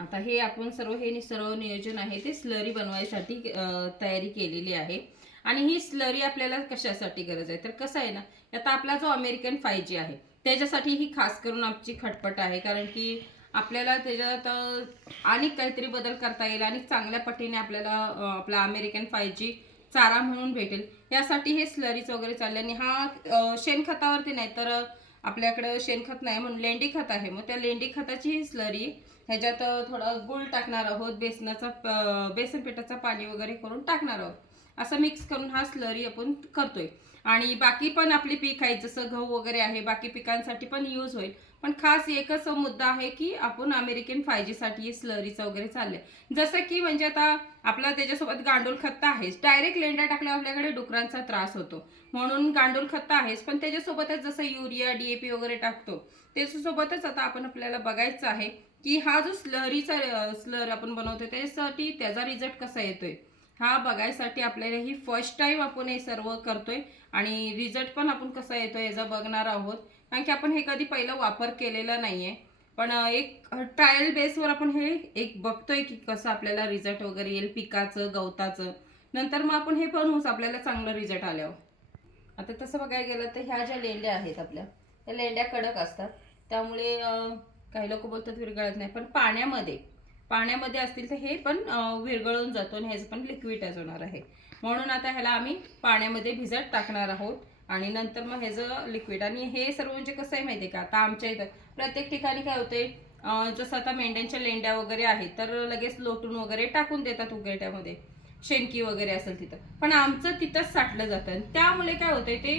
आता हे आपण सर्व हे नि- सर्व नियोजन आहे ते स्लरी बनवायसाठी तयारी केलेली आहे. आणि ही स्लरी आपल्याला कशासाठी गरज आहे? तर कसं आहे ना आता आपला जो अमेरिकन फाय जी आहे त्याच्यासाठी ही खास करून आमची खटपट आहे. कारण की आपल्याला त्याच्यात अनेक आणि काहीतरी बदल करता येईल आणि चांगल्या पटीने आपल्याला आपला अमेरिकन फाय जी चारा म्हणून भेटेल. यासाठी हे स्लरीच वगैरे चालले. आणि हा शेणखतावरती नाही तर आपल्याकडं शेणखत नाही म्हणून लेंडी खत आहे. मग त्या लेंडी खताची ही स्लरी ह्याच्यात थोडं थोडा गुळ टाकणार आहोत बेसनाचा बेसन पिठाचं पाणी वगैरे करून टाकणार आहोत. असं मिक्स करून हा स्लरी आपण करतोय. आणि बाकी पण आपली पीक आहेत जसं गहू वगैरे आहे बाकी पिकांसाठी पण यूज होईल. पण खास एकच मुद्दा आहे की आपण अमेरिकन फायजीसाठी स्लरीचं वगैरे चाललंय. जसं की म्हणजे आता आपला त्याच्यासोबत गांडूळ खत तर आहेच. डायरेक्ट लेंड्या टाकल्यावर आपल्याकडे डुकरांचा त्रास होतो. म्हणून गांडूळ खत्ता आहेच. पण त्याच्यासोबतच जसं युरिया डीएपी वगैरे टाकतो. त्याच्यासोबतच आता आपण आपल्याला बघायचं आहे की हा जो स्लरीचा स्लर आपण बनवतोय त्याच्यासाठी त्याचा रिझल्ट कसा येतोय? हा बघायसाठी आपल्याला ही फर्स्ट टाईम आपण हे सर्व करतोय. आणि रिझल्ट पण आपण कसा येतो याचा बघणार आहोत. कारण की आपण हे कधी पहिलं वापर केलेला नाहीये. पण एक ट्रायल बेसवर आपण हे एक बघतोय की कसं आपल्याला रिझल्ट वगैरे येईल. पिकाचं गवताचं. नंतर मग आपण हे बनवूच आपल्याला चांगलं रिझल्ट आल्यावर आता तसं बघायला गेलं तर ह्या ज्या लेंड्या आहेत आपल्या त्या लेंड्या कडक असतात. त्यामुळे काही लोक बोलतात विरघळत नाही. पण पाण्यामध्ये पाण्यामध्ये असतील तर हे पण विरघळून जातो आणि ह्याचं पण लिक्विडच होणार आहे. म्हणून आता ह्याला आम्ही पाण्यामध्ये भिजत टाकणार आहोत आणि नंतर मग ह्याचं लिक्विड आणि हे सर्व म्हणजे कसं आहे माहिती आहे का? आता आमच्या इथं प्रत्येक ठिकाणी काय होते जसं आता मेंढ्यांच्या लेंड्या वगैरे आहेत तर लगेच लोटून वगैरे टाकून देतात उघड्यामध्ये शेणकी वगैरे असेल तिथं. पण आमचं तिथंच साठलं जातं. आणि त्यामुळे काय होतंय ते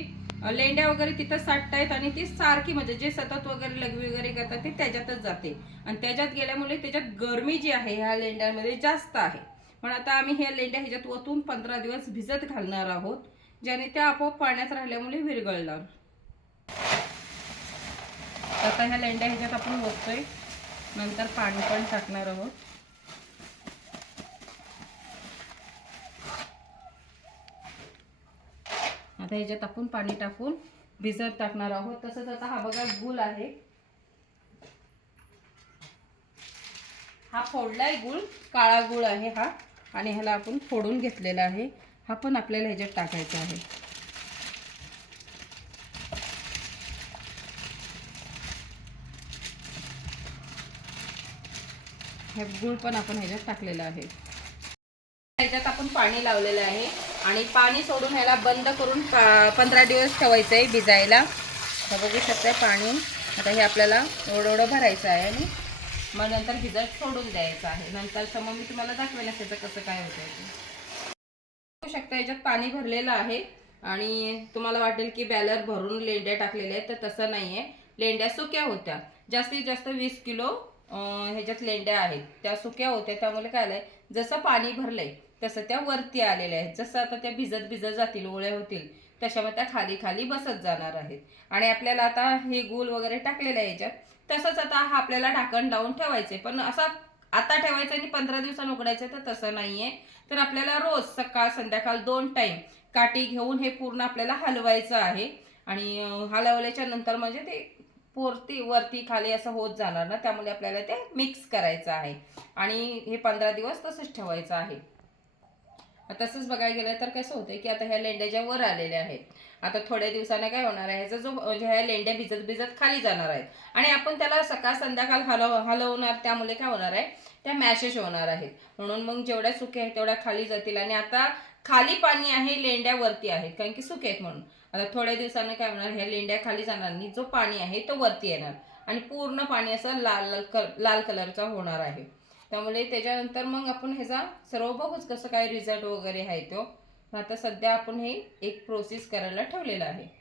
लेंड्या वगैरे तिथं साठतायत आणि ती सारखी म्हणजे जे सतत वगैरे लघवी वगैरे करतात ते त्याच्यातच जाते. आणि त्याच्यात गेल्यामुळे त्याच्यात गरमी जी आहे ह्या लेंड्यांमध्ये जास्त आहे. पण आता आम्ही ह्या लेंड्या ह्याच्यात ओतून पंधरा दिवस भिजत घालणार आहोत ज्याने त्या आपोआप पाण्यात राहिल्यामुळे विरगळणार आता ह्या लेंड्या ह्याच्यात आपण ओततोय. नंतर पाणी पण टाकणार आहोत. आता ह्याच्यात आपण पाणी टाकून भिजत टाकणार आहोत. तसंच आता हा बघा गुल आहे. हा फोडलाय गुळ काळा गुळ आहे हा. आणि ह्याला आपण फोडून घेतलेला आहे. हा पण आपल्याला ह्याच्यात टाकायचा आहे. हे गुळ पण आपण ह्याच्यात टाकलेलं आहे. ह्याच्यात आपण पाणी लावलेलं आहे. आणि पाणी सोडून ह्याला बंद करून पंधरा दिवस ठेवायचं आहे भिजायला. बघू शकताय पाणी. आता हे आपल्याला ओढं भरायचं आहे आणि मग नंतर भिजत सोडून द्यायचं आहे. नंतर समोर मी तुम्हाला दाखवेल त्याचं कसं काय होतं बघू शकता याच्यात पाणी भरलेलं आहे. आणि तुम्हाला वाटेल की बॅलर भरून लेंड्या टाकलेल्या आहेत तर तसं नाही आहे लेंड्या सुक्या होत्या. जास्तीत जास्त वीस किलो ह्याच्यात लेंड्या आहेत. त्या सुक्या होत्या. त्यामुळे काय आलंय? जसं पाणी भरलंय तसं त्या वरती आलेल्या आहेत. जसं आता त्या भिजत भिजत जातील ओळ्या होतील तशा त्या खाली खाली बसत जाणार आहेत. आणि आपल्याला आता हे गोल वगैरे टाकलेलं आहे याच्यात तसंच आता हा आपल्याला ढाकण लावून ठेवायचे पण असा आता ठेवायचं आणि पंधरा दिवसांनी उघडायचं तर तसं नाही आहे तर आपल्याला रोज सकाळ संध्याकाळ दोन टाईम काठी घेऊन हे पूर्ण आपल्याला हलवायचं आहे. आणि हलवल्याच्या नंतर म्हणजे ते पोरती वरती खाली असं होत जाणार ना त्यामुळे आपल्याला ते मिक्स करायचं आहे. आणि हे पंधरा दिवस तसंच ठेवायचं आहे. तसंच बघायला गेलं तर कसं होतं की आता ह्या लेंड्या ज्या वर आलेल्या आहेत आता थोड्या दिवसानं काय होणार आहे ह्याचा जो म्हणजे ह्या लेंड्या भिजत भिजत खाली जाणार आहेत. आणि आपण त्याला सकाळ संध्याकाळ हलव हलवणार त्यामुळे काय होणार आहे त्या मॅशेज होणार आहेत. म्हणून मग जेवढ्या सुक्या आहेत तेवढ्या खाली जातील आणि आता खाली पाणी आहे लेंड्या वरती आहेत कारण की सुके आहेत म्हणून. आता थोड्या दिवसानं काय होणार ह्या लेंड्या खाली जाणार नाही जो पाणी आहे तो वरती येणार. आणि पूर्ण पाणी असं लाल लाल लाल कलरचा होणार आहे. त्यामुळे त्याच्यानंतर मग आपण ह्याचा सर्व बघूच कसं काय रिझल्ट वगैरे आहे तो. आता सध्या आपण हे एक प्रोसेस करायला ठेवलेला आहे.